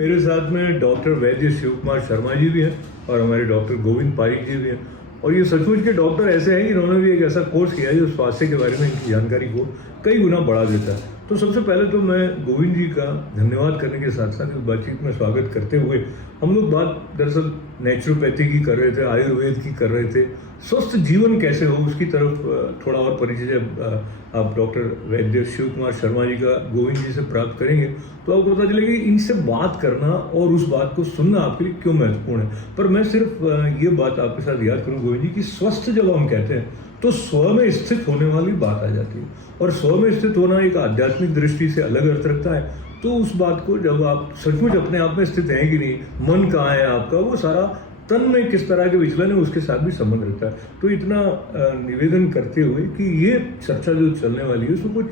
मेरे साथ में डॉक्टर वैद्य शिव कुमार शर्मा जी भी हैं और हमारे डॉक्टर गोविंद पारिक जी भी हैं। और ये सचमुच के डॉक्टर ऐसे हैं कि इन्होंने भी एक ऐसा कोर्स किया है जो स्वास्थ्य के बारे में इनकी जानकारी को कई गुना बढ़ा देता है। तो सबसे पहले तो मैं गोविंद जी का धन्यवाद करने के साथ साथ इस बातचीत में स्वागत करते हुए हम लोग बात दरअसल नेचुरोपैथी की कर रहे थे, आयुर्वेद की कर रहे थे, स्वस्थ जीवन कैसे हो उसकी तरफ थोड़ा और परिचय आप डॉक्टर वैद्य शिव कुमार शर्मा जी का गोविंद जी से प्राप्त करेंगे तो आपको पता चलेगा कि इनसे बात करना और उस बात को सुनना आपके लिए क्यों महत्वपूर्ण है। पर मैं सिर्फ ये बात आपके साथ याद करूँ गोविंद जी कि स्वस्थ जब हम कहते हैं तो स्व में स्थित होने वाली बात आ जाती है और स्व में स्थित होना एक आध्यात्मिक दृष्टि से अलग अर्थ रखता है। तो उस बात को जब आप सचमुच अपने आप में स्थित हैं कि नहीं, मन कहाँ है आपका, वो सारा तन में किस तरह के विचलन है उसके साथ भी संबंध रखता है। तो इतना निवेदन करते हुए कि ये चर्चा जो चलने वाली है उसमें कुछ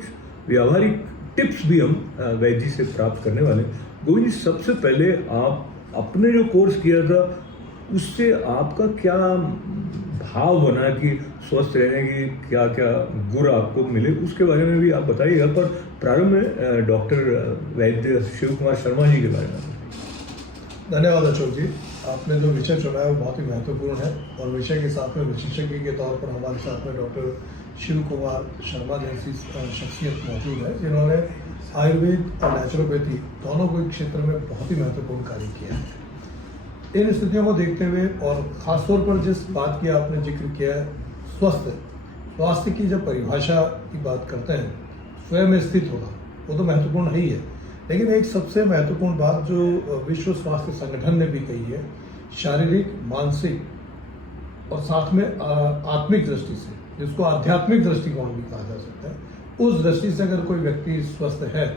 व्यावहारिक टिप्स भी हम वैद्य जी से प्राप्त करने वाले हैं। गोविंद जी, सबसे पहले आप अपने जो कोर्स किया था उससे आपका क्या भाव बना कि स्वस्थ रहने की क्या क्या गुण आपको मिले, उसके बारे में भी आप बताइएगा। पर प्रारंभ में डॉक्टर वैद्य शिव कुमार शर्मा जी के बारे में। धन्यवाद अशोक जी। आपने जो विषय चुना है वो बहुत ही महत्वपूर्ण है और विषय के साथ में विशेषज्ञ के तौर पर हमारे साथ में डॉक्टर शिव कुमार शर्मा जैसी शख्सियत मौजूद है जिन्होंने आयुर्वेद और नेचुरोपैथी दोनों को क्षेत्र में बहुत ही महत्वपूर्ण कार्य किया है। इन स्थितियों को देखते हुए और ख़ासतौर पर जिस बात की आपने जिक्र किया है स्वास्थ्य की जब परिभाषा की बात करते हैं, स्वयं में स्थित होना वो तो महत्वपूर्ण है ही है, लेकिन एक सबसे महत्वपूर्ण बात जो विश्व स्वास्थ्य संगठन ने भी कही है, शारीरिक, मानसिक और साथ में आत्मिक दृष्टि से, जिसको आध्यात्मिक दृष्टिकोण भी कहा जा सकता है, उस दृष्टि से अगर कोई व्यक्ति स्वस्थ है,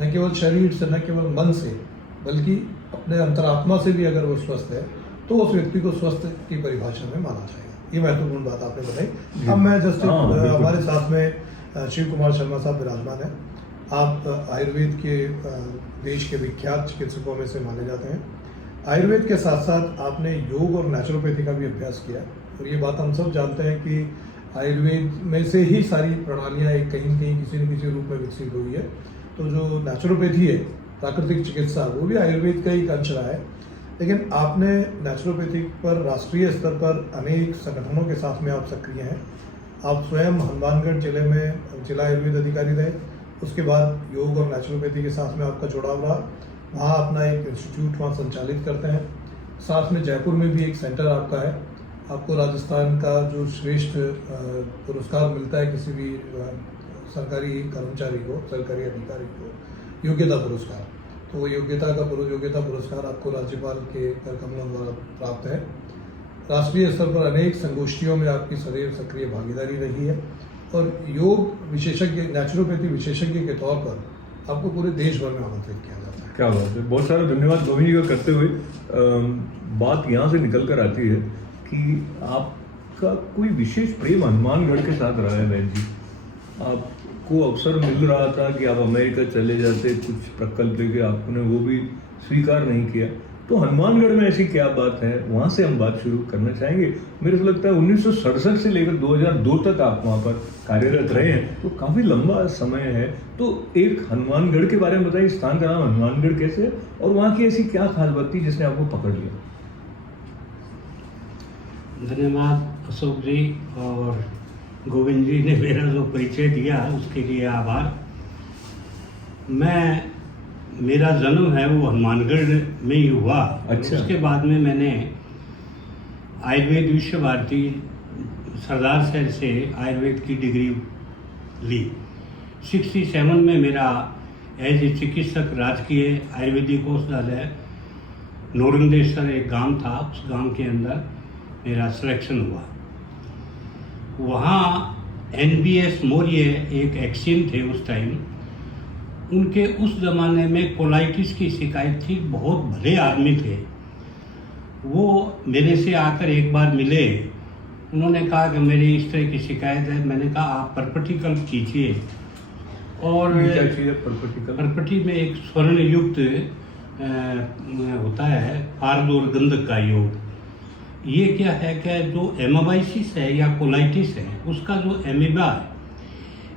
न केवल शरीर से न केवल मन से बल्कि अपने अंतरात्मा से भी अगर वो स्वस्थ है तो उस व्यक्ति को स्वस्थ की परिभाषा में माना जाएगा। ये महत्वपूर्ण बात आपने बताई। अब मैं जस्ट हमारे साथ में शिव कुमार शर्मा साहब विराजमान है। आप आयुर्वेद के देश के विख्यात चिकित्सकों में से माने जाते हैं। आयुर्वेद के साथ साथ आपने योग और नेचुरोपैथी का भी अभ्यास किया और ये बात हम सब जानते हैं कि आयुर्वेद में से ही सारी प्रणालियाँ एक कहीं न कहीं किसी न किसी रूप में विकसित हुई है। तो जो नेचुरोपैथी है, प्राकृतिक चिकित्सा, वो भी आयुर्वेद का एक अंश रहा है। लेकिन आपने नेचुरोपैथी पर राष्ट्रीय स्तर पर अनेक संगठनों के साथ में आप सक्रिय हैं। आप स्वयं हनुमानगढ़ जिले में जिला आयुर्वेद अधिकारी रहे, उसके बाद योग और नेचुरोपैथी के साथ में आपका जुड़ाव रहा। वहाँ अपना एक इंस्टीट्यूट वहाँ संचालित करते हैं। साथ में जयपुर में भी एक सेंटर आपका है। आपको राजस्थान का जो श्रेष्ठ पुरस्कार मिलता है किसी भी सरकारी कर्मचारी को, सरकारी अधिकारी को, योग्यता पुरस्कार, तो वो योग्यता पुरस्कार आपको राज्यपाल के कर कमलों द्वारा प्राप्त है। राष्ट्रीय स्तर पर अनेक संगोष्ठियों में आपकी सदैव सक्रिय भागीदारी रही है और योग विशेषज्ञ, नेचुरोपैथी विशेषज्ञ के तौर पर आपको पूरे देश भर में आमंत्रित किया जाता है। क्या बात है, बहुत सारा धन्यवाद गोविंद जी का करते हुए बात यहाँ से निकल कर आती है कि आपका कोई विशेष प्रेम हनुमानगढ़ के साथ रहा है वैद्य जी। आपको अवसर मिल रहा था कि आप अमेरिका चले जाते, कुछ प्रकल्प लेके आपने वो भी स्वीकार नहीं किया। तो हनुमानगढ़ में ऐसी क्या बात है, वहाँ से हम बात शुरू करना चाहेंगे। मेरे को लगता है 1967 से लेकर 2002 तक आप वहाँ पर कार्यरत रहे हैं, तो काफ़ी लंबा समय है। तो एक हनुमानगढ़ के बारे में बताइए, स्थान का नाम हनुमानगढ़ कैसे है और वहाँ की ऐसी क्या खास बात थी जिसने आपको पकड़ लिया। धन्यवाद अशोक जी, और गोविंद जी ने मेरा जो परिचय दिया उसके लिए आभार। मेरा जन्म है वो हनुमानगढ़ में ही हुआ। अच्छा। उसके बाद में मैंने आयुर्वेद विश्व भारती सरदार शहर से आयुर्वेद की डिग्री ली। 67 में मेरा एज ए चिकित्सक राजकीय आयुर्वेदिक औषधालय नौरंगेश्वर एक गांव था, उस गांव के अंदर मेरा सिलेक्शन हुआ। वहाँ NBS मौर्य एक एक्सियन थे उस टाइम, उनके उस ज़माने में कोलाइटिस की शिकायत थी, बहुत भले आदमी थे। वो मेरे से आकर एक बार मिले, उन्होंने कहा कि मेरी इस तरह की शिकायत है। मैंने कहा आप परपटी कल्प कीजिए। और परपटी में एक स्वर्ण युक्त होता है पारद और गंधक का योग। ये क्या है कि जो एमाबाइसिस है या कोलाइटिस है, उसका जो एमीबा है,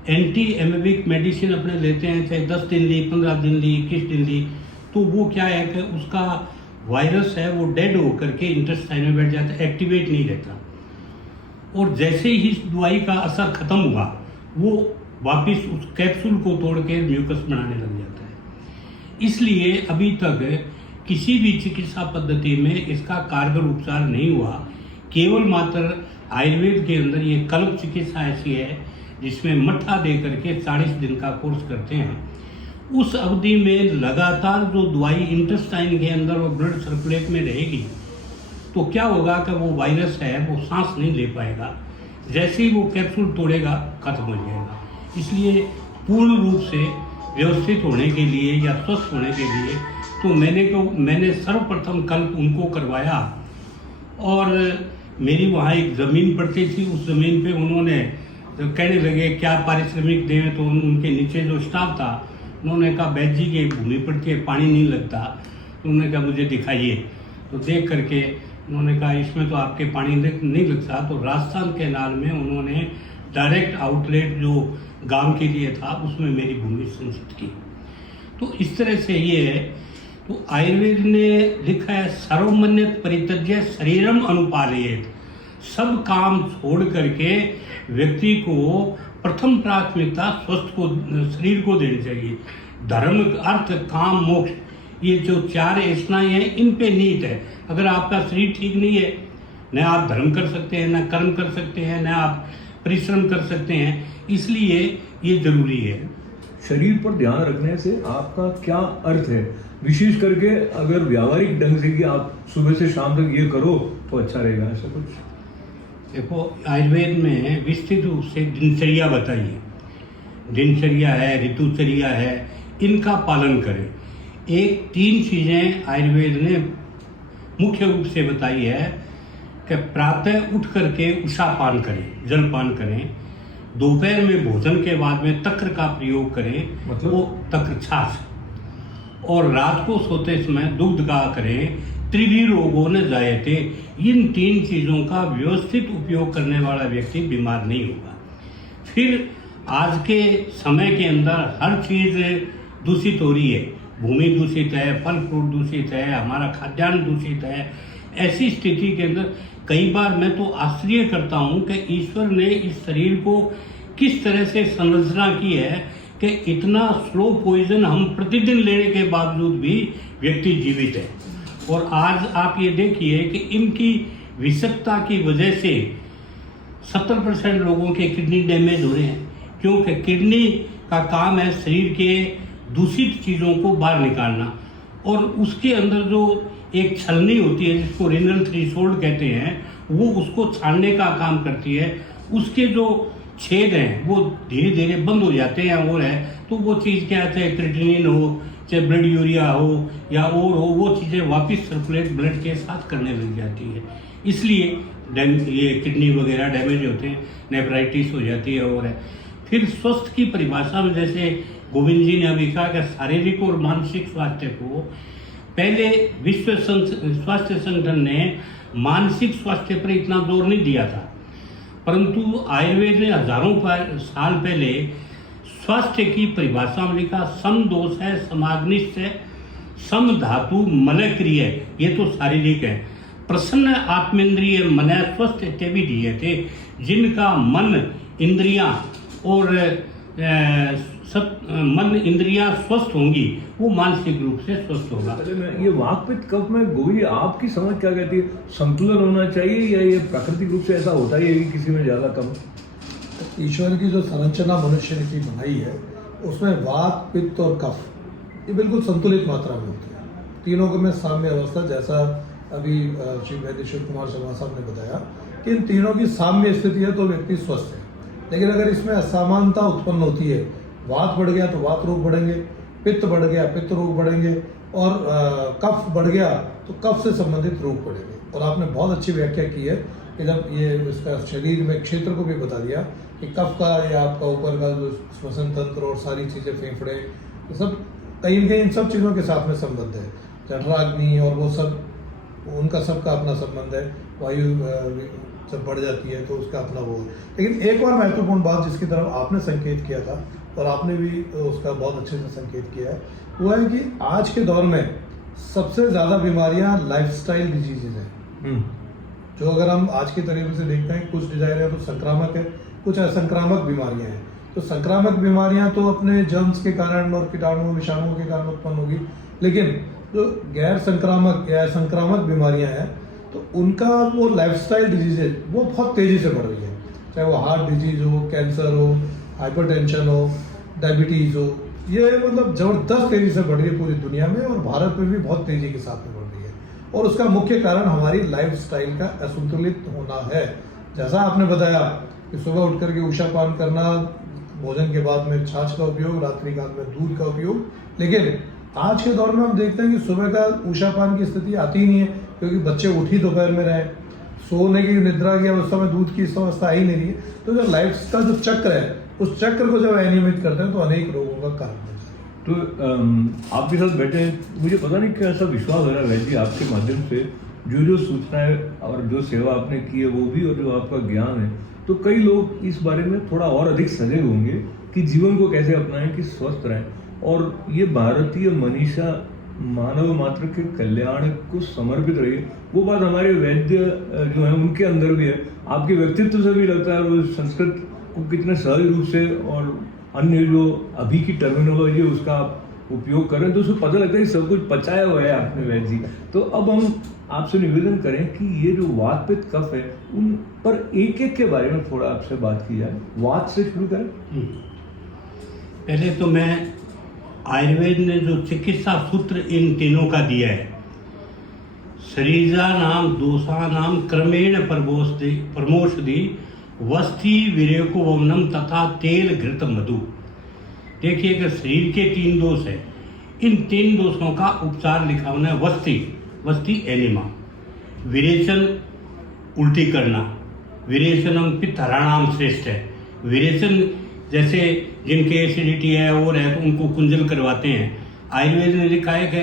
एंटी एमेबिक मेडिसिन अपने लेते हैं, चाहे 10 दिन ली, 15 दिन ली, 21 दिन ली, तो वो क्या है कि उसका वायरस है वो डेड होकर के इंटेस्टाइन में बैठ जाता है, एक्टिवेट नहीं रहता। और जैसे ही इस दवाई का असर खत्म हुआ वो वापस उस कैप्सूल को तोड़ के म्यूकस बनाने लग जाता है। इसलिए अभी तक किसी भी चिकित्सा पद्धति में इसका कारगर उपचार नहीं हुआ। केवल मात्र आयुर्वेद के अंदर ये कल्प चिकित्सा ऐसी है जिसमें मट्ठा दे करके 40 दिन का कोर्स करते हैं। उस अवधि में लगातार जो दवाई इंटेस्टाइन के अंदर और ब्लड सर्कुलेट में रहेगी तो क्या होगा कि वो वायरस है वो सांस नहीं ले पाएगा, जैसे ही वो कैप्सूल तोड़ेगा खत्म हो जाएगा। इसलिए पूर्ण रूप से व्यवस्थित होने के लिए या स्वस्थ होने के लिए तो मैंने सर्वप्रथम कल्प उनको करवाया। और मेरी वहाँ एक ज़मीन पड़ती थी, उस ज़मीन पे उन्होंने तो कहने लगे क्या पारिश्रमिक दें, तो उनके नीचे जो स्टाफ था उन्होंने कहा बैद जी की भूमि पड़ती है, पानी नहीं लगता। तो उन्होंने कहा मुझे दिखाइए। तो देख करके उन्होंने कहा इसमें तो आपके पानी नहीं लगता। तो राजस्थान कैनाल में उन्होंने डायरेक्ट आउटलेट जो गांव के लिए था उसमें मेरी भूमि संचित की। तो इस तरह से ये है। तो आयुर्वेद ने लिखा है सर्वमन्यत परित्यज्य शरीरम अनुपालयेत, सब काम छोड़ करके व्यक्ति को प्रथम प्राथमिकता स्वस्थ को शरीर को देनी चाहिए। धर्म अर्थ काम मोक्ष ये जो 4 ऐसनाएं हैं इन पे नीत है। अगर आपका शरीर ठीक नहीं है न आप धर्म कर सकते हैं, न कर्म कर सकते हैं, न आप परिश्रम कर सकते हैं। इसलिए ये जरूरी है। शरीर पर ध्यान रखने से आपका क्या अर्थ है, विशेष करके अगर व्यावहारिक ढंग से कि आप सुबह से शाम तक ये करो तो अच्छा रहेगा, ऐसा कुछ? देखो आयुर्वेद में विस्तृत रूप से दिनचर्या बताई है। दिनचर्या है, ऋतुचर्या है, इनका पालन करें। 3 चीज़ें आयुर्वेद ने मुख्य रूप से बताई है कि प्रातः उठ करके उषापान करें, जलपान करें। दोपहर में भोजन के बाद में तक्र का प्रयोग करें, मतलब? वो तक्र छाछ। और रात को सोते समय दुग्ध का करें। त्रिवी रोगों न जायते, इन 3 चीज़ों का व्यवस्थित उपयोग करने वाला व्यक्ति बीमार नहीं होगा। फिर आज के समय के अंदर हर चीज़ दूषित हो रही है, भूमि दूषित है, फल फ्रूट दूषित है, हमारा खाद्यान्न दूषित है। ऐसी स्थिति के अंदर कई बार मैं तो आश्चर्य करता हूँ कि ईश्वर ने इस शरीर को किस तरह से संरचना की है कि इतना स्लो पॉइजन हम प्रतिदिन लेने के बावजूद भी व्यक्ति जीवित है। और आज आप ये देखिए कि इनकी विषाक्तता की वजह से 70% लोगों के किडनी डैमेज हो रहे हैं, क्योंकि किडनी का काम है शरीर के दूषित चीज़ों को बाहर निकालना। और उसके अंदर जो एक छलनी होती है जिसको रेनल थ्रेशोल्ड कहते हैं, वो उसको छानने का काम करती है। उसके जो छेद हैं वो धीरे धीरे बंद हो जाते हैं। और है तो वो चीज़ क्या, चाहे क्रिएटिनिन हो, चाहे ब्लड यूरिया हो या और हो, वो चीज़ें वापस सर्कुलेट ब्लड के साथ करने लग जाती है। इसलिए ये किडनी वगैरह डैमेज होते हैं, नेफ्राइटिस हो जाती है। और है फिर स्वस्थ की परिभाषा में जैसे गोविंद जी ने अभी कहा कि शारीरिक और मानसिक स्वास्थ्य को पहले विश्व स्वास्थ्य संगठन ने मानसिक स्वास्थ्य पर इतना जोर नहीं दिया था, परंतु आयुर्वेद ने हजारों साल पहले स्वास्थ्य की परिभाषा में लिखा सम दोष है, समाग्निष्ठ है, सम धातु मलक्रिय, ये तो शारीरिक है। प्रसन्न आत्मेंद्रिय मन स्वस्थ इत्यादि दिए थे, जिनका मन इंद्रियां और मन इंद्रियां स्वस्थ होंगी वो मानसिक रूप से स्वस्थ होगा। ये वाकपित्त कफ में गोविंद आपकी समझ क्या कहती है, संतुलन होना चाहिए या ये प्राकृतिक रूप से ऐसा होता ही है कि किसी में ज्यादा कम? ईश्वर की जो संरचना मनुष्य की बनाई है उसमें वात, पित्त और कफ ये बिल्कुल संतुलित मात्रा में होती है। तीनों में साम्य अवस्था, जैसा अभी श्री वैद्य शिव कुमार शर्मा साहब ने बताया कि इन तीनों की साम्य स्थिति है तो व्यक्ति स्वस्थ है। लेकिन अगर इसमें असमानता उत्पन्न होती है, वात बढ़ गया तो वात रोग बढ़ेंगे, पित्त बढ़ गया पित्त रोग बढ़ेंगे, और कफ बढ़ गया तो कफ से संबंधित रोग बढ़ेंगे। और आपने बहुत अच्छी व्याख्या की है कि जब ये इसका शरीर में क्षेत्र को भी बता दिया कि कफ का या आपका ऊपर का जो श्वसन तंत्र और सारी चीज़ें, फेफड़े, ये सब कहीं न कहीं इन सब चीज़ों के साथ में संबंध है। जठराग्नि और वो सब, उनका सबका अपना संबंध है। वायु जब बढ़ जाती है तो उसका अपना वो है। लेकिन एक और महत्वपूर्ण बात जिसकी तरफ आपने संकेत किया था और आपने भी उसका बहुत अच्छे से संकेत किया है वो है कि आज के दौर में सबसे ज़्यादा बीमारियां लाइफस्टाइल डिजीजेज हैं। जो अगर हम आज के तरीके से देखते हैं, कुछ डिजायर तो संक्रामक है, कुछ असंक्रामक बीमारियां हैं। तो संक्रामक बीमारियां तो अपने जर्म्स के कारण और कीटाणुओं विषाणुओं के कारण उत्पन्न होगी, लेकिन जो गैर संक्रामक या संक्रामक बीमारियां हैं तो उनका वो लाइफस्टाइल डिजीज है वो बहुत तेजी से बढ़ रही है। चाहे वो हार्ट डिजीज हो, कैंसर हो, हाइपरटेंशन हो, डायबिटीज हो, ये मतलब जबरदस्त तेजी से बढ़ रही है पूरी दुनिया में, और भारत में भी बहुत तेजी के साथ में बढ़ रही है। और उसका मुख्य कारण हमारी लाइफस्टाइल का असंतुलित होना है। जैसा आपने बताया कि सुबह उठ करके उषापान करना, भोजन के बाद में छाछ का उपयोग, रात्रि काल में दूध का उपयोग, लेकिन आज के दौर में हम देखते हैं कि सुबह का उषापान की स्थिति आती ही नहीं है, क्योंकि बच्चे उठ ही दोपहर में रहे, सोने की निद्रा की अवस्था में दूध की अवस्था आ ही नहीं रही है। तो जो लाइफ का जो चक्र है, उस चक्र को जब अनियमित करते हैं तो अनेक रोगों का कारण बनता है। तो आपके साथ बैठे हैं, मुझे पता नहीं क्या ऐसा विश्वास हो रहा है वैद्य जी आपके माध्यम से, जो सूचनाएं और जो सेवा आपने की है वो भी, और जो आपका ज्ञान है, तो कई लोग इस बारे में थोड़ा और अधिक सजग होंगे कि जीवन को कैसे अपनाएं कि स्वस्थ रहें। और ये भारतीय मनीषा मानव मात्र के कल्याण को समर्पित रही है, वो बात हमारे वैद्य जो है उनके अंदर भी है। आपके व्यक्तित्व से भी लगता है वो संस्कृत को कितने सहज रूप से और अन्य जो अभी की टर्मिनोलॉजी है उसका आप उपयोग करें, तो उसको पता लगता है कि सब कुछ पचाया हुआ है आपने वैद्य जी। तो अब हम आपसे निवेदन करें कि ये जो वात पित्त कफ है उन पर एक एक के बारे में थोड़ा आपसे बात की जाए। वात से शुरू करें। पहले तो मैं आयुर्वेद ने जो चिकित्सा सूत्र इन तीनों का दिया है, शरीरा नाम दोषा नाम क्रमेण परमोषधि वस्ति विरेको वमनम तथा तेल घृत मधु। देखिए कि शरीर के 3 दोष है, इन 3 दोषों का उपचार लिखा होना है। वस्ति एनिमा, विरेचन उल्टी करना, विरेचनम पित्त हराणाम श्रेष्ठ है। विरेचन जैसे जिनके एसिडिटी है और है तो उनको कुंजल करवाते हैं। आयुर्वेद ने लिखा है कि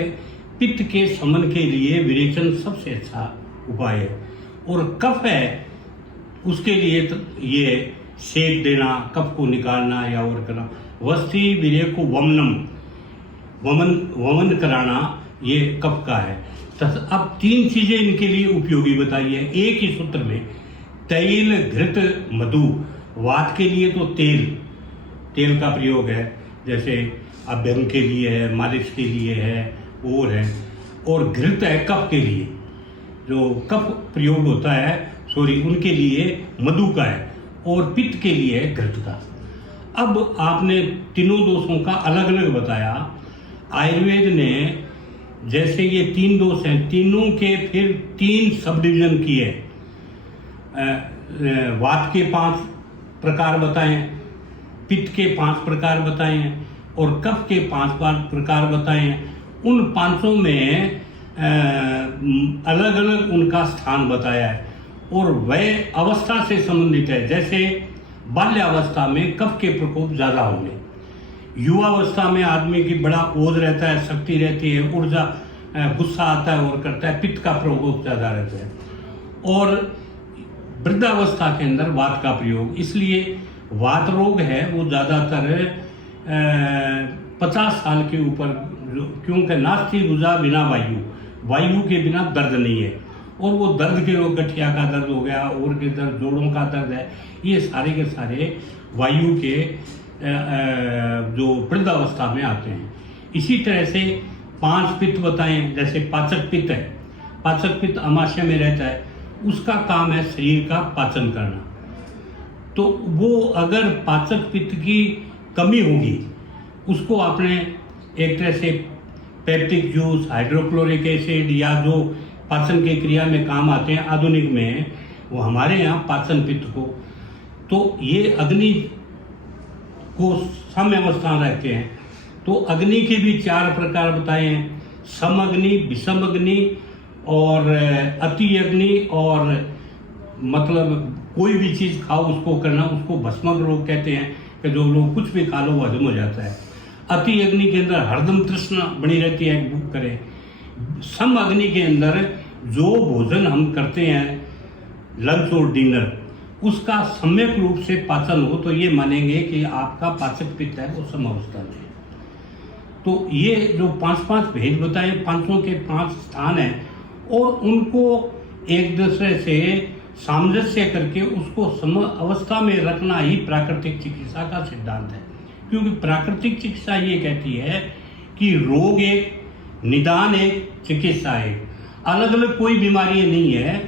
पित्त के शमन के लिए विरेचन सबसे अच्छा उपाय है। और कफ है उसके लिए तो ये सेक देना, कफ को निकालना या और करना। वस्ति विरेको वमनम, वमन कराना, ये कफ का है। अब 3 चीजें इनके लिए उपयोगी बताई है एक ही सूत्र में। तेल घृत मधु, वात के लिए तो तेल का प्रयोग है, जैसे अभ्यंग के लिए है, मालिश के लिए है और है। और घृत है कफ के लिए, जो कफ प्रयोग होता है उनके लिए मधु का है, और पित्त के लिए है घृत का। अब आपने तीनों दोषों का अलग अलग बताया। आयुर्वेद ने जैसे ये 3 दोष हैं, तीनों के फिर 3 सब डिवीजन किए। वात के 5 प्रकार बताए, पित्त के 5 प्रकार बताए हैं, और कफ के 5 प्रकार बताए हैं। उन 5 में अलग अलग उनका स्थान बताया है, और वह अवस्था से संबंधित है। जैसे बाल्यावस्था में कफ के प्रकोप ज़्यादा होंगे, युवावस्था में आदमी की बड़ा ओज रहता है, शक्ति रहती है, ऊर्जा, गुस्सा आता है और करता है, पित्त का प्रकोप ज़्यादा रहता है। और वृद्धावस्था के अंदर वात का प्रयोग, इसलिए वात रोग है वो ज़्यादातर 50 साल के ऊपर, क्योंकि नास्ति रुजा बिना वायु के बिना दर्द नहीं है। और वो दर्द के रोग, गठिया का दर्द हो गया, और के दर्द, जोड़ों का दर्द है, ये सारे के सारे वायु के जो वृद्धावस्था में आते हैं। इसी तरह से 5 पित्त बताएं, जैसे पाचक पित्त है। पाचक पित्त अमाशय में रहता है, उसका काम है शरीर का पाचन करना। तो वो अगर पाचक पित्त की कमी होगी, उसको आपने एक तरह से पेप्टिक जूस, हाइड्रोक्लोरिक एसिड, या जो पाचन की क्रिया में काम आते हैं आधुनिक में, वो हमारे यहाँ पाचन पित्त को, तो ये अग्नि को सम अवस्था रहते हैं। तो अग्नि के भी 4 प्रकार बताए हैं, सम अग्नि, विषम अग्नि और अति अग्नि, और मतलब कोई भी चीज़ खाओ उसको करना, उसको भस्मक रोग कहते हैं कि जो लोग कुछ भी खा लो वो हजम हो जाता है। अति अग्नि के अंदर हरदम तृष्णा बनी रहती है, भूख करें। सम अग्नि के अंदर जो भोजन हम करते हैं, लंच और डिनर, उसका सम्यक रूप से पाचन हो तो ये मानेंगे कि आपका पाचक पित्त है वो सम अवस्था में। तो ये जो 5-5 भेद बताए, 500 के 5 स्थान हैं और उनको एक दूसरे से सामंजस्य करके उसको सम अवस्था में रखना ही प्राकृतिक चिकित्सा का सिद्धांत है। क्योंकि प्राकृतिक चिकित्सा ये कहती है कि रोग एक, निदान एक, चिकित्सा एक। अलग अलग कोई बीमारी नहीं है।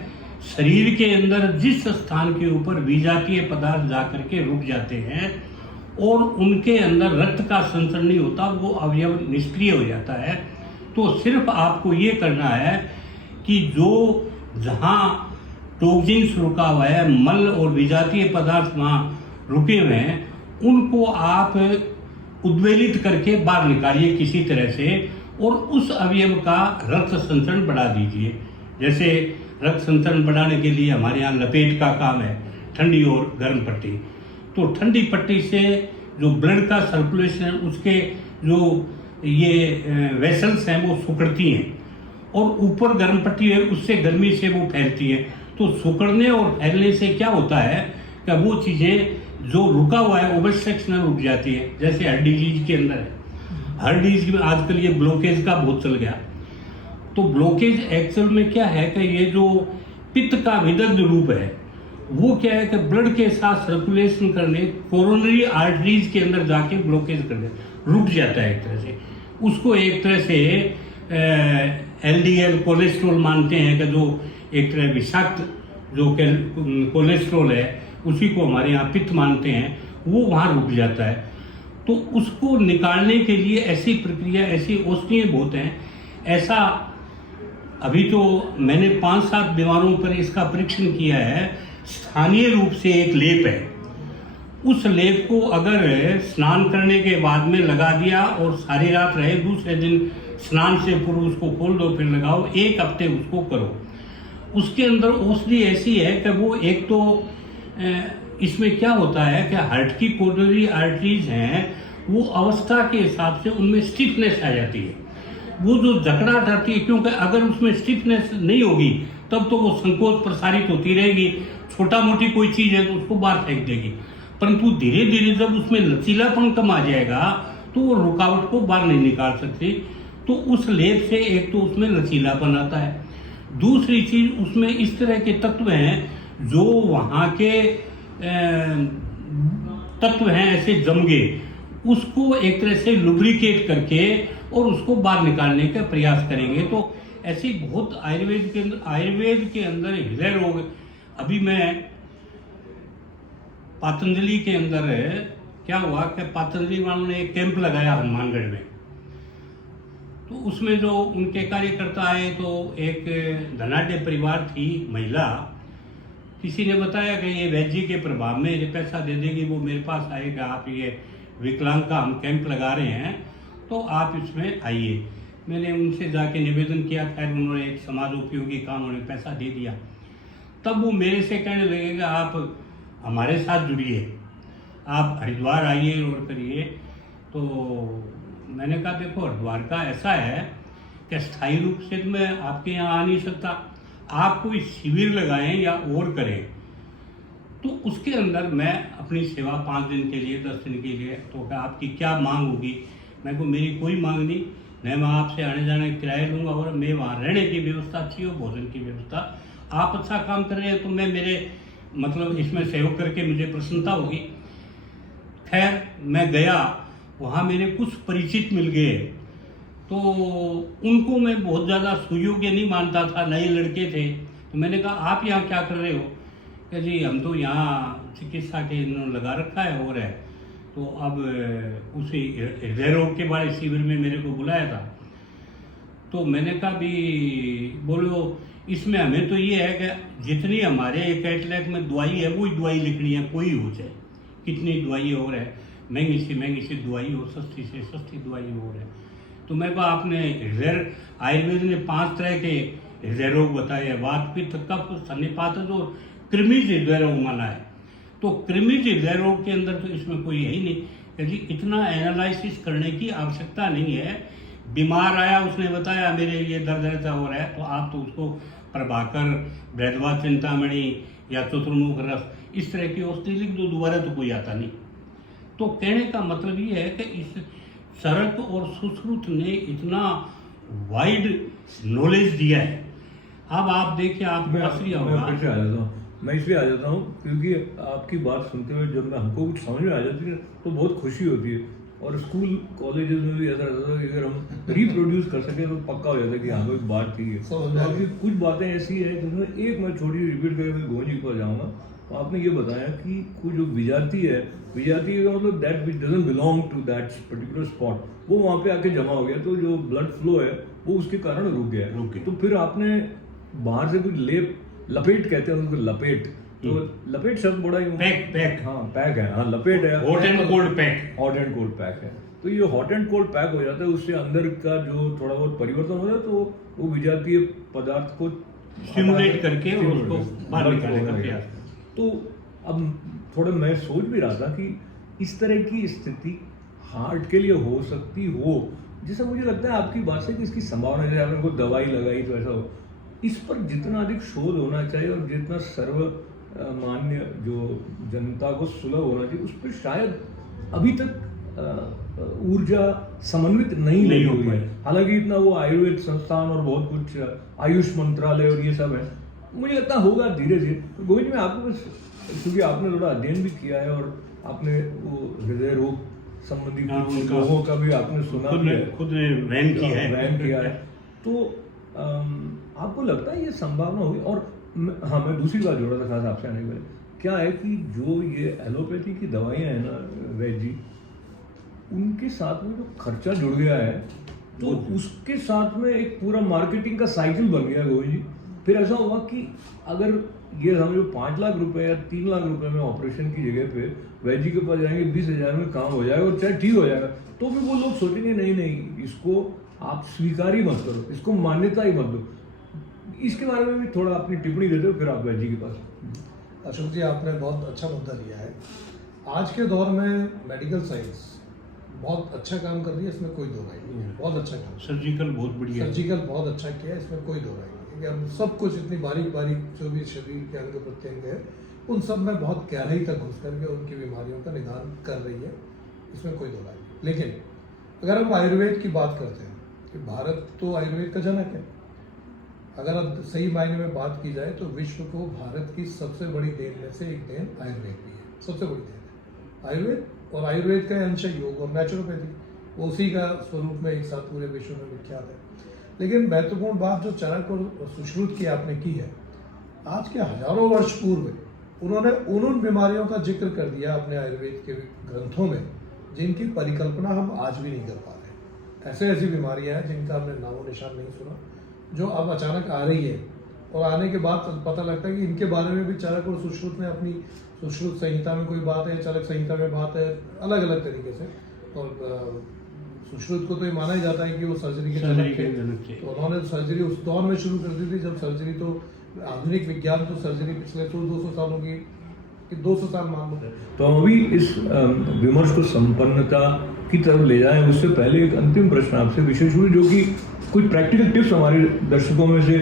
शरीर के अंदर जिस स्थान के ऊपर विजातीय पदार्थ जाकर के रुक जाते हैं और उनके अंदर रक्त का संचरण नहीं होता, वो अवयव निष्क्रिय हो जाता है। तो सिर्फ आपको ये करना है कि जो जहाँ टॉक्सिन्स रुका हुआ है, मल और विजातीय पदार्थ वहाँ रुके हुए हैं, उनको आप उद्वेलित करके बाहर निकालिए किसी तरह से और उस अवयव का रक्त संचरण बढ़ा दीजिए। जैसे रक्त संचरण बढ़ाने के लिए हमारे यहाँ लपेट का काम है, ठंडी और गर्म पट्टी। तो ठंडी पट्टी से जो ब्लड का सर्कुलेशन है, उसके जो ये वेसल्स हैं वो सिकुड़ती हैं और ऊपर गर्म पट्टी है, उससे गर्मी से वो फैलती है। तो सिकुड़ने और फैलने से क्या होता है कि वो चीज़ें जो रुका हुआ है ओवरस्ट्रक्शन रुक जाती है। जैसे हार्ट डिजीज के अंदर है, हार्ट डिजीज में आजकल ये ब्लॉकेज का बहुत चल गया। तो ब्लॉकेज एक्चुअल में क्या है कि ये जो पित्त का विदग्ध रूप है, वो क्या है कि ब्लड के साथ सर्कुलेशन करने कोरोनरी आर्टरीज के अंदर जाके ब्लॉकेज कर दे, रुक जाता है एक तरह से। उसको एक तरह से एलडीएल कोलेस्ट्रॉल मानते हैं कि जो एक तरह विषाक्त जो कोलेस्ट्रॉल है, उसी को हमारे यहाँ पित्त मानते हैं, वो वहाँ रुक जाता है। तो उसको निकालने के लिए ऐसी प्रक्रिया, ऐसी औषधियाँ बहुत हैं। ऐसा अभी तो मैंने 5-7 बीमारों पर इसका परीक्षण किया है। स्थानीय रूप से एक लेप है, उस लेप को अगर स्नान करने के बाद में लगा दिया और सारी रात रहे, दूसरे दिन स्नान से पूर्व उसको खोल दो, फिर लगाओ, 1 हफ्ते उसको करो। उसके अंदर औषधि ऐसी है कि वो एक तो इसमें क्या होता है कि हार्ट की कोरोनरी आर्टरीज हैं, वो अवस्था के हिसाब से उनमें स्टिफनेस आ जाती है। वो जो जकड़ाहट आती है, क्योंकि अगर उसमें स्टिफनेस नहीं होगी तब तो वो संकोच प्रसारित होती रहेगी, छोटा मोटी कोई चीज़ है तो उसको बाहर फेंक देगी। परंतु धीरे धीरे जब उसमें लचीलापन कम आ जाएगा तो वो रुकावट को बाहर नहीं निकाल सकती। तो उस लेप से एक तो उसमें लचीलापन आता है, दूसरी चीज उसमें इस तरह के तत्व हैं जो वहाँ के तत्व हैं ऐसे जमगे, उसको एक तरह से लुब्रिकेट करके और उसको बाहर निकालने का प्रयास करेंगे। तो ऐसी बहुत आयुर्वेद के अंदर हृदय रोग, अभी मैं पतंजलि के अंदर क्या हुआ कि पतंजलि वालों ने एक कैंप लगाया हनुमानगढ़ में। तो उसमें जो उनके कार्यकर्ता आए, तो एक धनाढ्य परिवार थी महिला, किसी ने बताया कि ये वैद्य के प्रभाव में ये पैसा दे देगी, वो मेरे पास आएगा, आप ये विकलांग का हम कैंप लगा रहे हैं तो आप इसमें आइए। मैंने उनसे जाके निवेदन किया, खैर उन्होंने एक समाज उपयोगी काम, उन्हें पैसा दे दिया। तब वो मेरे से कहने लगे कि आप हमारे साथ जुड़िए, आप हरिद्वार आइए और करिए। तो मैंने कहा देखो हरिद्वार का ऐसा है कि स्थायी रूप से मैं आपके यहाँ आ नहीं सकता, आप कोई शिविर लगाएं या और करें। तो उसके अंदर मैं अपनी सेवा 5 दिन के लिए, 10 दिन के लिए, तो आपकी क्या मांग होगी? मैं को मेरी कोई मांग नहीं, मैं आपसे आने जाने किराया लूँगा और मैं वहाँ रहने की व्यवस्था अच्छी हो, भोजन की व्यवस्था। आप अच्छा काम कर रहे हैं तो मैं मेरे मतलब इसमें सहयोग करके मुझे प्रसन्नता होगी। खैर मैं गया, वहाँ मेरे कुछ परिचित मिल गए, तो उनको मैं बहुत ज़्यादा सुयोग्य नहीं मानता था, नए लड़के थे। तो मैंने कहा आप यहाँ क्या कर रहे हो? कि जी हम तो यहाँ चिकित्सा के इन्होंने लगा रखा है और है। तो अब उसी हृदय रोग के बारे शिविर में मेरे को बुलाया था। तो मैंने कहा भी बोलो इसमें हमें तो ये है कि जितनी हमारे कैटलैग में दवाई है वही दवाई लिखनी है, कोई हो चाहे कितनी दवाई और है, महंगी सी दवाई हो, सस्ती से सस्ती दवाई और है। तो मैं कहा आपने हृदय आयुर्वेद ने 5 तरह के हृदय रोग बताए, वात पित्त कफ सन्निपातज और कृमिज हृदय रोग माना है। तो कृमिज हृदय रोग के अंदर तो इसमें कोई है ही नहीं कि जी इतना एनालिसिस करने की आवश्यकता नहीं है। बीमार आया, उसने बताया मेरे लिए दर्द रहता हो रहा है, तो आप तो उसको प्रभाकर, वैद्यवा चिंतामणि या चतुर्मुख रस इस तरह की औषधि लिख दो, दोबारा तो कोई आता नहीं। तो कहने का मतलब ये है कि इस चरक और सुश्रुत ने इतना वाइड नॉलेज दिया है। अब आप देखिए, आपको आश्चर्य होगा। मैं फिर से आ जाता हूँ, मैं इसलिए आ जाता हूँ क्योंकि आपकी बात सुनते हुए जब मैं हमको कुछ समझ में आ जाती है तो बहुत खुशी होती है। और स्कूल कॉलेजेस में भी ऐसा रहता था कि अगर हम रिप्रोड्यूस कर सकें तो पक्का हो जाता है कि हाँ कोई बात ठीक है। समझ में आ आपकी कुछ बातें ऐसी है जिसमें एक मैं छोटी रिपीट करके गोविंद जी के पास जाऊँगा। तो आपने ये बताया कि कोई जो विजाति है का मतलब that which doesn't belong to that particular spot, वो वहाँ पे आके जमा हो गया, तो जो ब्लड फ्लो है वो उसके कारण रुक गया। तो फिर आपने बाहर से कुछ लपेट कहते हैं उसको, लपेट, तो लपेट शब्द बड़ा ही पैक हाँ पैक है, हाँ लपेट है, hot and cold pack, hot and cold pack है। तो ये हॉट एंड कोल्ड पैक हो जाता है, उससे अंदर का जो थोड़ा बहुत परिवर्तन होता है तो वो विजातीय पदार्थ को स्टिमुलेट करके और उसको बाहर निकालने का प्रयास। तो अब थोड़ा मैं सोच भी रहा था कि इस तरह की स्थिति हार्ट के लिए हो सकती हो, जैसा मुझे लगता है आपकी बात से कि इसकी संभावना है, आपने कोई दवाई लगाई तो ऐसा हो। इस पर जितना अधिक शोध होना चाहिए और जितना सर्वमान्य जो जनता को सुलभ होना चाहिए, उस पर शायद अभी तक ऊर्जा समन्वित नहीं हो पाई। हालांकि इतना वो आयुर्वेद संस्थान और बहुत कुछ आयुष मंत्रालय और ये सब है, मुझे लगता होगा धीरे धीरे। गोविंद, मैं आपको बस, क्योंकि आपने थोड़ा अध्ययन भी किया है और आपने वो हृदय रोग संबंधी लोगों का भी आपने सुना भी है, खुद ने वैन किया है, तो आपको लगता है ये संभावना होगी? और हाँ, मैं दूसरी बात जोड़ा था खास आपसे आने के पहले, क्या है कि जो ये एलोपैथी की दवाइयाँ हैं ना वैद्य जी, उनके साथ में जो खर्चा जुड़ गया है तो उसके साथ में एक पूरा मार्केटिंग का साइकिल बन गया गोविंद जी। फिर ऐसा हुआ कि अगर ये समझो 5 लाख रुपए या 3 लाख रुपए में ऑपरेशन की जगह पे वैद्य जी के पास जाएंगे, 20,000 में काम हो जाएगा और चाहे ठीक हो जाएगा, तो भी वो लोग सोचेंगे नहीं इसको आप स्वीकार ही मत करो, इसको मान्यता ही मत दो। इसके बारे में भी थोड़ा अपनी टिप्पणी देते हो, फिर आप वैद्य जी के पास। अशोक जी, आपने बहुत अच्छा मुद्दा लिया है। आज के दौर में मेडिकल साइंस बहुत अच्छा काम कर रही है, इसमें कोई दो राय नहीं है। बहुत अच्छा काम, सर्जिकल बहुत बढ़िया, सर्जिकल बहुत अच्छा किया है, इसमें कोई दो राय नहीं है। हम सब कुछ इतनी बारीक बारीक जो भी शरीर के अंग प्रत्यंग है उन सब में बहुत गहराई तक घुस करके उनकी बीमारियों का निदान कर रही है, इसमें कोई दो राय नहीं। लेकिन अगर हम आयुर्वेद की बात करते हैं कि भारत तो आयुर्वेद का जनक है, अगर अब सही मायने में बात की जाए तो विश्व को भारत की सबसे बड़ी देन में से एक देन आयुर्वेद भी है, सबसे बड़ी देन है आयुर्वेद। और आयुर्वेद का अंश योग और नेचुरोपैथी, वो उसी का स्वरूप में एक साथ पूरे विश्व में विख्यात है। लेकिन महत्वपूर्ण बात जो चरक और सुश्रुत की आपने की है, आज के हजारों वर्ष पूर्व उन्होंने उन बीमारियों का जिक्र कर दिया अपने आयुर्वेद के ग्रंथों में जिनकी परिकल्पना हम आज भी नहीं कर पा रहे। ऐसी बीमारियां हैं जिनका हमने नामो निशान नहीं सुना, जो अब अचानक आ रही है और आने के बाद पता लगता है कि इनके बारे में भी चरक और सुश्रुत ने अपनी सुश्रुत संहिता में कोई बात है, चरक संहिता में बात है, अलग अलग तरीके से। और सुश्रुत को तो ये माना ही जाता है कि वो सर्जरी के जनक थे, तो उन्होंने सर्जरी उस दौर में शुरू कर दी थी जब सर्जरी, तो आधुनिक विज्ञान तो सर्जरी पिछले 200 सालों की, 200 साल मान लो। तो हम अभी इस विमर्श को संपन्नता की तरफ ले जाएं, उससे पहले एक अंतिम प्रश्न आपसे विशेष रूप जो कि कुछ प्रैक्टिकल टिप्स हमारे दर्शकों में से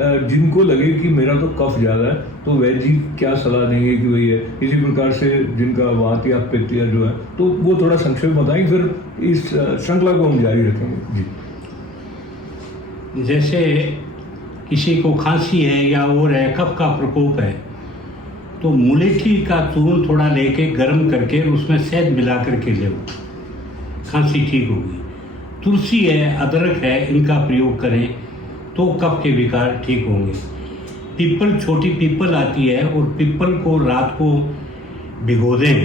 जिनको लगे कि मेरा तो कफ ज़्यादा है, तो वैद्य जी क्या सलाह देंगे कि वही है, इसी प्रकार से जिनका वात या पित्त या जो है, तो वो थोड़ा संक्षेप बताएं, फिर इस श्रृंखला को हम जारी रखेंगे जी। जैसे किसी को खांसी है या और है, कफ का प्रकोप है, तो मुलेठी का चूर्ण थोड़ा लेके गर्म करके उसमें शहद मिला करके ले, खांसी ठीक होगी। तुलसी है, अदरक है, इनका प्रयोग करें तो कफ के विकार ठीक होंगे। पीपल, छोटी पीपल आती है और पीपल को रात को भिगो दें,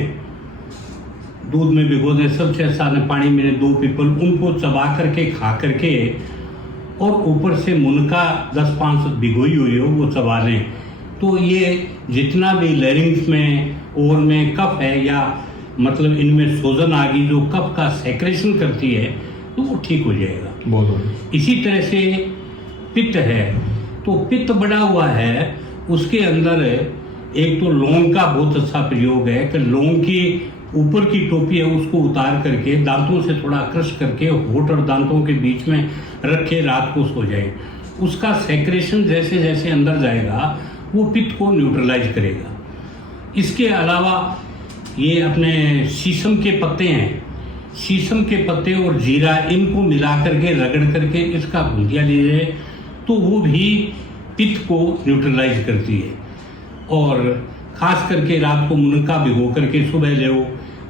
दूध में भिगो दें, सबसे आसान है पानी में 2 पीपल, उनको चबा करके खा करके और ऊपर से मुनका 10-5 भिगोई हुई हो वो चबा लें, तो ये जितना भी लैरिंग्स में और में कफ है या मतलब इनमें सोजन आ गई जो कफ का सेक्रेशन करती है तो वो ठीक हो जाएगा। बहुत इसी तरह से पित्त है, तो पित्त बढ़ा हुआ है, उसके अंदर एक तो लौंग का बहुत अच्छा प्रयोग है कि लौंग की ऊपर की टोपी है उसको उतार करके दांतों से थोड़ा क्रश करके होठ और दांतों के बीच में रखे, रात को सो जाए, उसका सेक्रेशन जैसे जैसे अंदर जाएगा वो पित्त को न्यूट्रलाइज करेगा। इसके अलावा ये अपने शीशम के पत्ते हैं, शीशम के पत्ते और जीरा इनको मिला करके रगड़ करके इसका भुंजिया लीजिए तो वो भी पित्त को न्यूट्रलाइज करती है। और खास करके रात को मुनक्का भिगो करके सुबह ले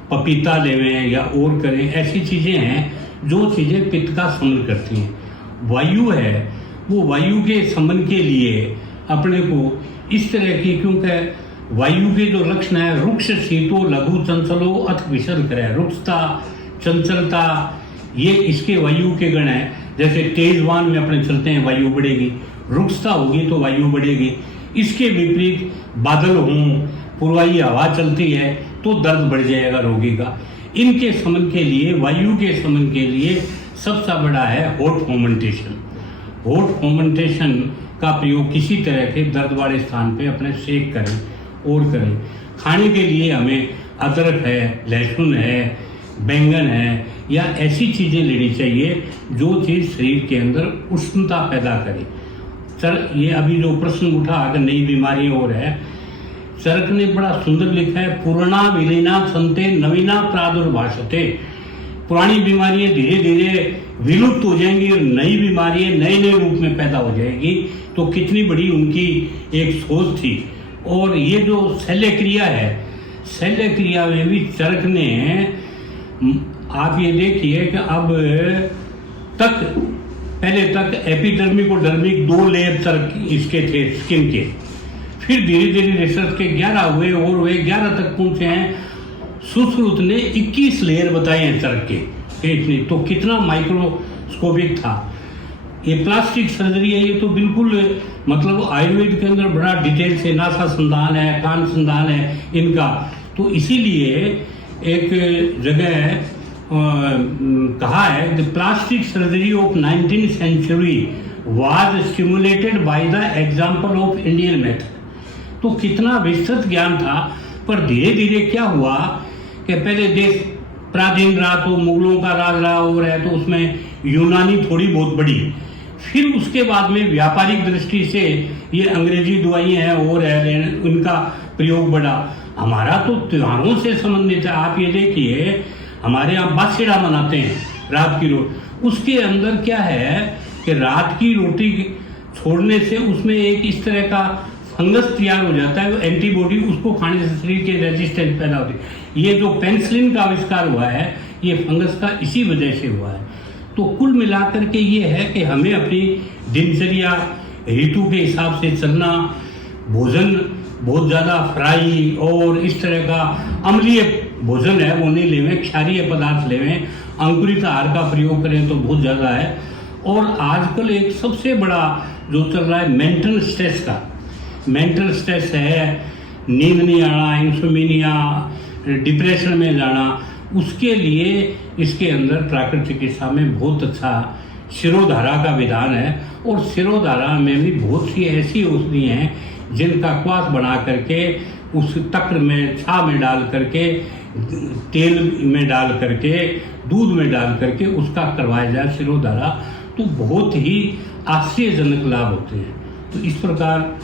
पपीता लेवें या और करें, ऐसी चीज़ें हैं जो चीज़ें पित्त का शमन करती हैं। वायु है वो वायु के शमन के लिए अपने को इस तरह की, क्योंकि वायु के जो लक्षण है रुक्ष शीतो लघु चंचलो अथ विसर्ग है, रुक्षता चंचलता ये इसके वायु के गण है। जैसे तेजवान में अपने चलते हैं वायु बढ़ेगी, रुक्षता होगी तो वायु बढ़ेगी। इसके विपरीत बादल हों, पूर्वाई हवा चलती है तो दर्द बढ़ जाएगा रोगी का। इनके शमन के लिए, वायु के शमन के लिए सबसे बड़ा है हॉट फोमेंटेशन। हॉट फोमेंटेशन का प्रयोग किसी तरह के दर्द वाले स्थान पे अपने सेक करें और करें। खाने के लिए हमें अदरक है, लहसुन है, बैंगन है या ऐसी चीज़ें लेनी चाहिए जो चीज़ शरीर के अंदर उष्णता पैदा करे। सर ये अभी जो प्रश्न उठा अगर नई बीमारी और है, चरक ने बड़ा सुंदर लिखा है, पुराना विलीना संते नवीना प्रादुर्भाषते। पुरानी बीमारियां धीरे धीरे विलुप्त हो जाएंगी और नई बीमारियां नए नए रूप में पैदा हो जाएगी। तो कितनी बड़ी उनकी एक सोच थी। और ये जो शल्य क्रिया है, शल्य क्रिया में भी चरक ने, आप ये देखिए कि अब तक पहले तक एपिडर्मिक और डर्मिक 2 लेयर चरक इसके थे स्किन के, फिर धीरे धीरे रिसर्च के 11 हुए और वे 11 तक पहुंचे हैं। सुश्रुत ने 21 लेयर बताए हैं चरक के इतनी, तो कितना माइक्रोस्कोपिक था। ये प्लास्टिक सर्जरी है, ये तो बिल्कुल मतलब आयुर्वेद के अंदर बड़ा डिटेल से नासा संधान है, कान संधान है इनका। तो इसीलिए एक जगह कहा है the plastic surgery of 19th century was stimulated by the example of Indian method. तो कितना विस्तृत ज्ञान था, पर धीरे धीरे क्या हुआ कि पहले देश पराधीन रहा तो मुगलों का राज रहा हो रहा है तो उसमें यूनानी थोड़ी बहुत बढ़ी। फिर उसके बाद में व्यापारिक दृष्टि से ये अंग्रेजी दवाइयाँ हैं और है उनका प्रयोग बढ़ा। हमारा तो त्योहारों से संबंधित है। आप ये देखिए हमारे यहाँ बादशेड़ा मनाते हैं रात की रोटी, उसके अंदर क्या है कि रात की रोटी छोड़ने से उसमें एक इस तरह का फंगस तैयार हो जाता है, वो एंटीबॉडी, उसको खाने से शरीर के रेजिस्टेंस पैदा होती है। ये जो पेनिसिलिन का आविष्कार हुआ है ये फंगस का इसी वजह से हुआ है। तो कुल मिलाकर के ये है कि हमें अपनी दिनचर्या ऋतु के हिसाब से चलना, भोजन बहुत ज़्यादा फ्राई और इस तरह का अम्लीय भोजन है वो नहीं लेवें, क्षारीय पदार्थ लेवें, अंकुरित आहार का प्रयोग करें तो बहुत ज़्यादा है। और आजकल एक सबसे बड़ा जो चल रहा है मेंटल स्ट्रेस का, मेंटल स्ट्रेस है, नींद नहीं आना, इंसोमिनिया, डिप्रेशन में जाना, उसके लिए इसके अंदर प्राकृतिक चिकित्सा में बहुत अच्छा शिरोधारा का विधान है। और शिरोधारा में भी बहुत सी ऐसी औषधि हैं जिनका क्वाथ बना करके उस तक्र में, छाह में डाल करके, तेल में डाल करके, दूध में डाल करके उसका करवाया जाए शिरोधारा, तो बहुत ही आश्चर्यजनक लाभ होते हैं। तो इस प्रकार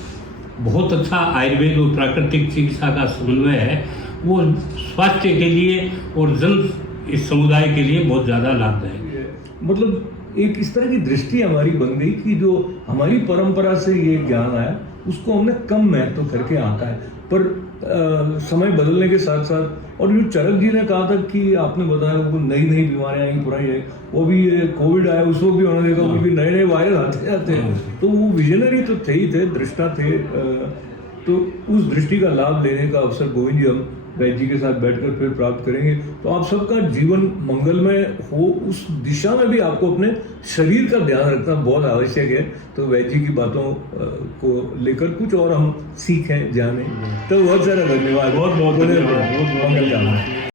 बहुत अच्छा आयुर्वेद और प्राकृतिक चिकित्सा का समन्वय है, वो स्वास्थ्य के लिए और जन इस समुदाय के लिए बहुत ज़्यादा लाभदायक है। मतलब एक इस तरह की दृष्टि हमारी बन गई कि जो हमारी परंपरा से ये ज्ञान आया उसको हमने कम महत्व करके आंका है। पर समय बदलने के साथ साथ, और जो चरक जी ने कहा था कि आपने बताया वो नई नई बीमारियां आई, पुरानी आई, वो भी कोविड आया उसको भी उन्होंने देखा, वो भी नए नए वायरस आते जाते हैं। तो वो विजनरी तो थे ही थे, दृष्टा थे। तो उस दृष्टि का लाभ लेने का अवसर गोविंद जी हम वैद्य जी के साथ बैठकर फिर प्राप्त करेंगे। तो आप सबका जीवन मंगलमय हो, उस दिशा में भी आपको अपने शरीर का ध्यान रखना बहुत आवश्यक है। तो वैद्य जी की बातों को लेकर कुछ और हम सीखें, जानें। तो बहुत सारा धन्यवाद, बहुत बहुत मंगल कामना।